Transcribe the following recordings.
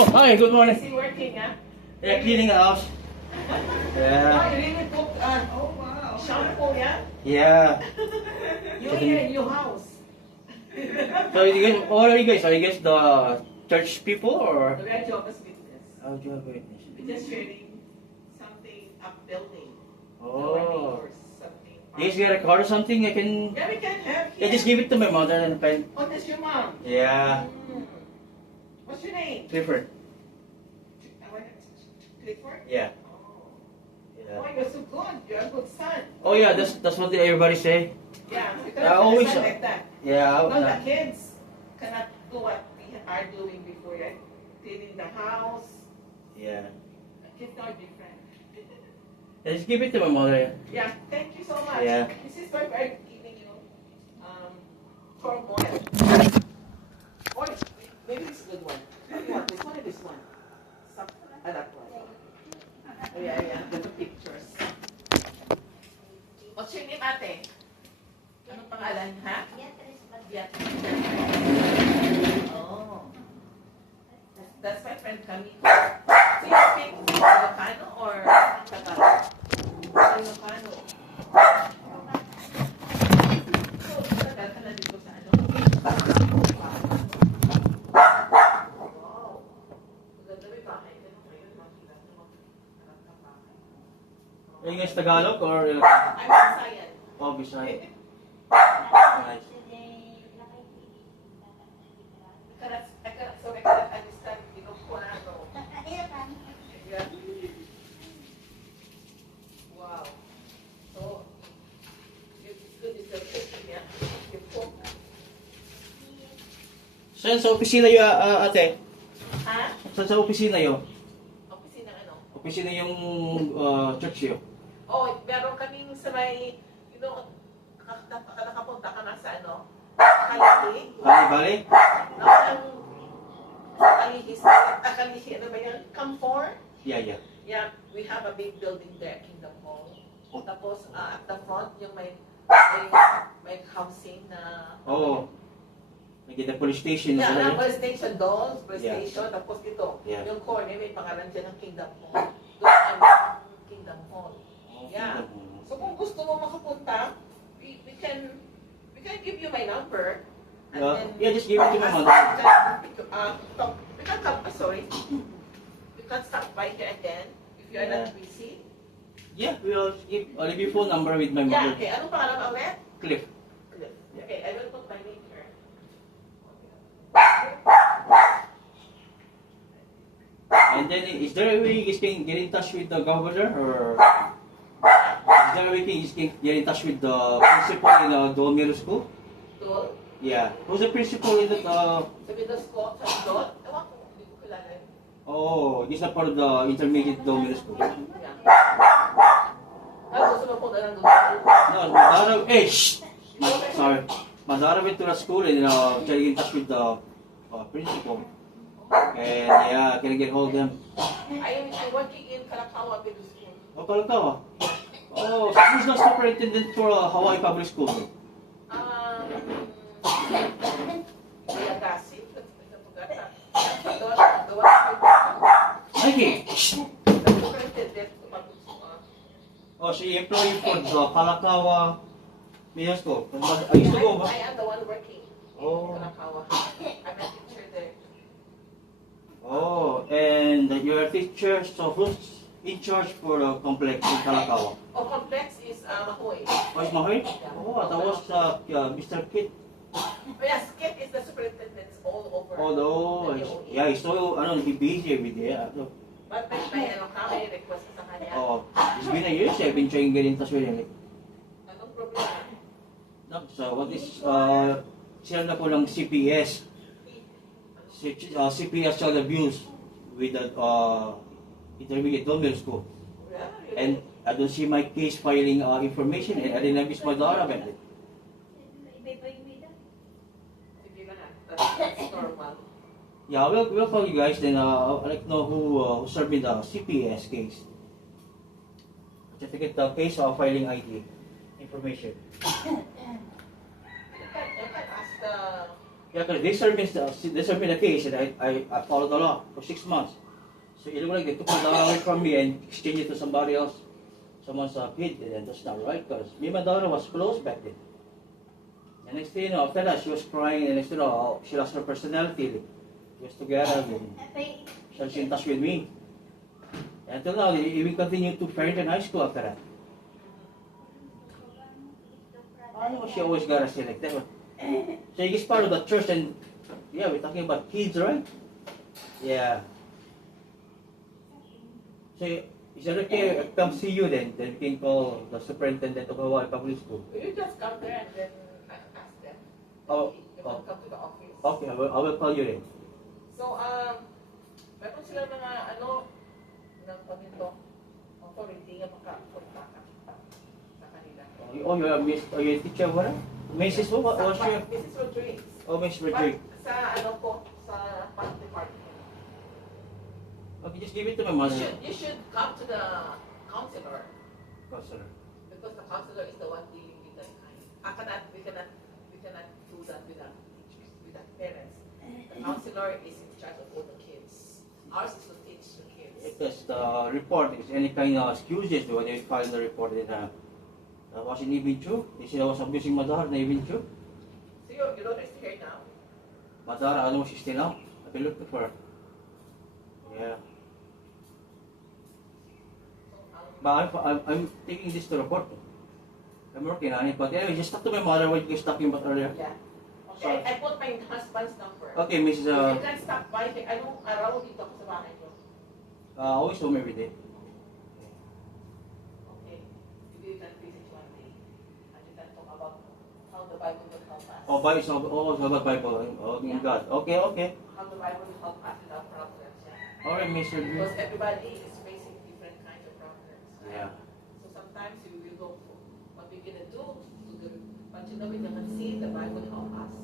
Oh, hi, good morning. Is he working, huh? Yeah, cleaning the house. Oh, Yeah. you really booked oh wow. Shampoo, yeah? Yeah. You're here in your house. So you guys, what are you guys? Are you guys the church people or? We are Jehovah's Witness. Oh, Jehovah's Witness. We're just sharing something upbuilding. Our Oh. neighbors, something. You guys got a card or something? I can. Yeah, we can have. Yeah, just give it to my mother and pen. Oh, that's your mom. Yeah. Mm. What's your name? Clifford. Clifford? Yeah. Oh. Yeah. Oh, you're so good. You're a good son. Oh yeah, that's what everybody say. Yeah, because I always- a son like that. Yeah. No, the kids cannot do what we are doing before, right? Cleaning the house. Yeah. Kids are different. Yeah, just give it to my mother. Yeah, thank you so much. Yeah. This is my very giving you turmoil. Or maybe it's a good one. What do you want? This one or this one? Some, that one. Oh, yeah. The pictures. What's your name, ate? Anong pangalan, ha? Beatrice. Oh. That's my friend Camille. So you speak Ilocano or Tagalog? Ilocano. So, tagal ka na dito sa ano? Wow. Maganda may bahay ka nung ngayon. Makita mo harap ng bahay. Are you guys Tagalog or? I'm Visayan. Oh, Bisaya. Nice. I cannot understand Ilocano. Yeah. Wow. So, it's good is the cooking, yeah? You cook. Saan sa opisina yung ate? Ha? Saan sa opisina yung? Opisina ano? Opisina yung church yun? Oh, meron kaming sa may, you know, nakapunta ka na sa ano? Kalihi. Bali? Kalihi, ano ba yan? Camphor? Yeah. Yeah, we have a big building there, Kingdom Hall. Tapos, at the front, yung may housing na... Oh. Naging the police station. Yeah, na police station, dolls, police Yeah. station. Tapos dito, Yeah. yung corner, may pangalan dyan ng Kingdom Hall. Doon ang Kingdom Hall. Yeah. So kung gusto mo makapunta, we can give you my number. And then, Yeah, just give it to my mother. We can come, sorry. We can stop by here again if you are not busy. Yeah, I'll leave your phone number with my Yeah, mother. okay. Anong pangalan mo ulit? Cliff. Okay, I will put my name here. And then, is there a way you guys can get in touch with the governor, or is there a way you guys can get in touch with the principal in the Dole Middle School? Dol? Yeah. Who's the principal in the? Sa middle school, sa Dol? Ewan ko, hindi ko kilala. Oh, he's not part of the intermediate Dole Middle School. Yeah. Gusto mo punta ng Dol? No, Madara. Shh. Sorry. Madara went to the school and try to get in touch with the principal. And yeah, can I get hold of them? I'm working in Kalakaua Middle School. Oh, Kalakaua. Oh, so who's the superintendent for Hawaii Public School? Yagasi. Okay. Oh, she employee for the Kalakaua Middle School. I used to go. I am the one working in Oh. Kalakaua. I'm a teacher there. Oh, and you're a teacher, so who's in charge for the complex in Kalakaua? Oh, complex is Mahoy. Oh, it's Mahoy? Oh, that was Mr. Kit. Oh, yes, Kit is the superintendent all over. Although, the DOE. yeah, he's so, he busy every day. But may request sa kanya. Oh, it's been a year, so I've been trying to get in touch with him. Anong problema? No, so what is, sila na po ng CPS. CPS child abuse with the intermediate middle school. Yeah, really? And I don't see my case filing information, and I didn't have this Madara about it. Sige na. That's normal. Yeah, we'll call you guys, then I'd like to know who served me the CPS case. Certificate the case filing ID information. can ask the. Yeah, because they served me the case, and I followed the law for 6 months. So it looked like they took the dollar away from me and exchanged it to somebody else, someone's kid, and that's not right, because me and my daughter was close back then. And next thing you know, after that, she was crying, and next thing you know, she lost her personality. She was together, and she was in touch with me. And until now, they even continue to parent in high school after that. I know she always got us like that. So he's part of the church, and yeah, we're talking about kids, right? Yeah. So is it okay if I come see you then we can call the superintendent of Hawaii Public School? You just come there and then ask them. Oh, You can come to the office. Okay, I will call you then. So, meron sila mga ng panito, authority nga makapunta ka sa kanila. Oh, you're a teacher, what? Mrs. What's your? Mrs. Rodriguez. Oh, Miss Rodriguez. Sa sa park department. Okay, just give it to my mother. You should come to the counselor Counselor. because the counselor is the one dealing with that kind. We cannot do that with the teachers, with the parents. The counselor is in charge of all the kids. Ours is to teach the kids. Because the report is any kind of excuses when they file the report that wasn't even true. They said I was abusing my daughter, not even true. So you don't is here now. My daughter, I don't know if she's still out. I've been looking for her. Yeah. But I'm taking this to report. I'm working on it. But anyway, just talk to my mother what you guys talking about earlier. Yeah. Okay, I put my husband's number. Okay, Mrs. If you can stop by, anong araw dito ako sa bahay niyo? Always home every day. Okay. Maybe you can visit one day. And you can talk about how the Bible will help us. Oh, Bible, always about Bible. Oh, in God. Okay, okay. How the Bible will help us with our problems. Yeah? Alright, Mr. Because everybody is facing different kinds of problems. Right? Yeah. So sometimes you will go for what we're going to do. But you know, we can see the Bible will help us.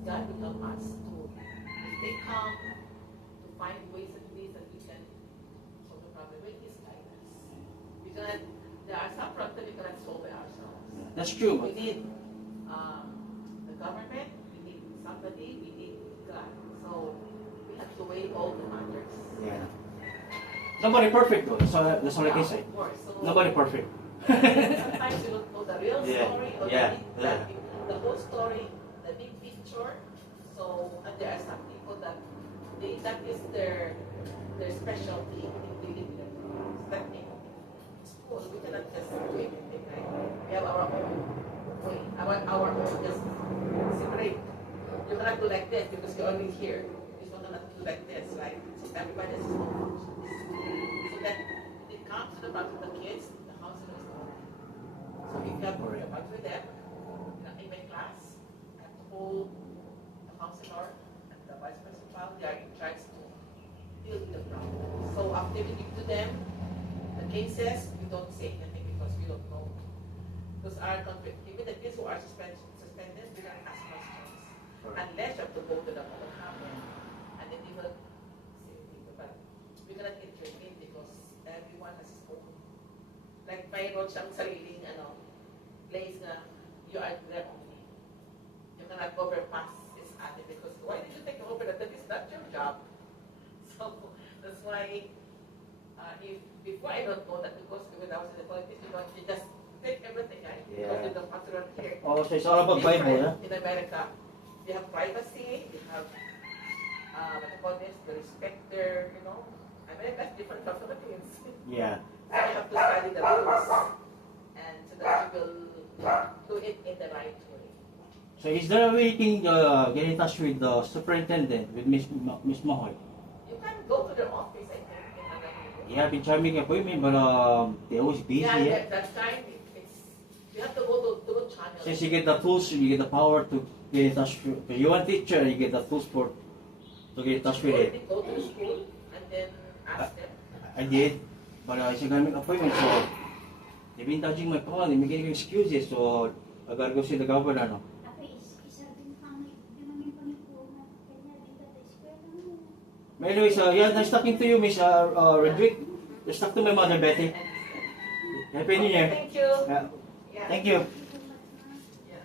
God will help us to stay calm, to find ways and means that we can solve the problem with His guidance. There are some problems we cannot solve by ourselves. That's true. We need the government, we need somebody, we need God. So we have to weigh all the matters. Yeah. Nobody perfect though. That's all I can say. Of course. So Nobody perfect. sometimes you don't know the real Yeah, story or yeah, the whole story, the big picture. So and there are some people that that is their specialty in dealing with the problems. That in school we cannot just do everything, right? We have our own way, our own just separate. You cannot do like this because you're only here. You cannot do like this, right? So everybody has his own functions. So that it comes to the problem of the kids, the counselor is the one. So if you have to worry about with them, in my class, I have to hold the counselor and the vice principal, they are in charge to deal with the problem. So after we give to them the cases, we don't say anything because we don't know. Those are even the kids who are suspended, we don't ask questions. Unless you have to go to the what happened, and then they will say anything. But we cannot intervene because everyone has his own. Like mayroon siyang sariling place na you are there only. You cannot overpass his ate because why did you take over that? That is not your job. So that's why before I don't know that because when I was in the politics, you just take everything, right? Yeah. Because with the pastoral here. Oh, so it's all about Bible, yeah? In America, they have privacy, they have what you call this, they respect their, America is different from Philippines. Yeah. So you have to study the rules and so that you will do it in the right way. So is there a way you can get in touch with the superintendent, with Miss Mahoy? You can go to their office, I think, in Manila. Yeah, I've been trying to make an appointment, but they're always busy. Yeah, Yeah. that time, you have to go to the channel. Since you get the tools, you get the power to get in touch with. If you want teacher, you get the tools to get in touch with it. You go to the school and then ask them. I did, but I still gotta make an appointment, so they've been touching my phone, they're making excuses, so I gotta go see the governor now. But anyways, yeah, nice talking to you, Miss Redwick. Just talk to my mother, Betty. Happy New Year. Thank you. Yeah. Yeah. Thank you. Yeah.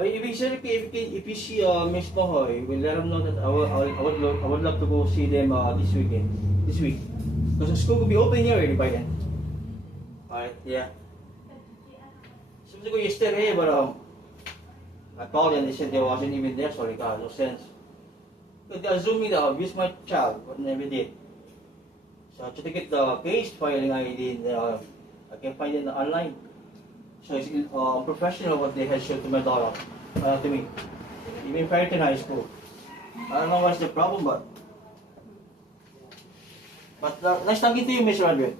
But if you see Miss Mahoy, we'll let them know that I would love to go see them this week. Because the school will be open here already by then. Alright, yeah. So go yesterday, but I called and they said they wasn't even there, so it got no sense. But they're assuming that I abused my child, but never did. So to get the case filing I did, I can find it online. So it's professional what they had showed to my daughter, to me. Even Farrington High School. I don't know what's the problem, but nice talking to you, Mr. Andre.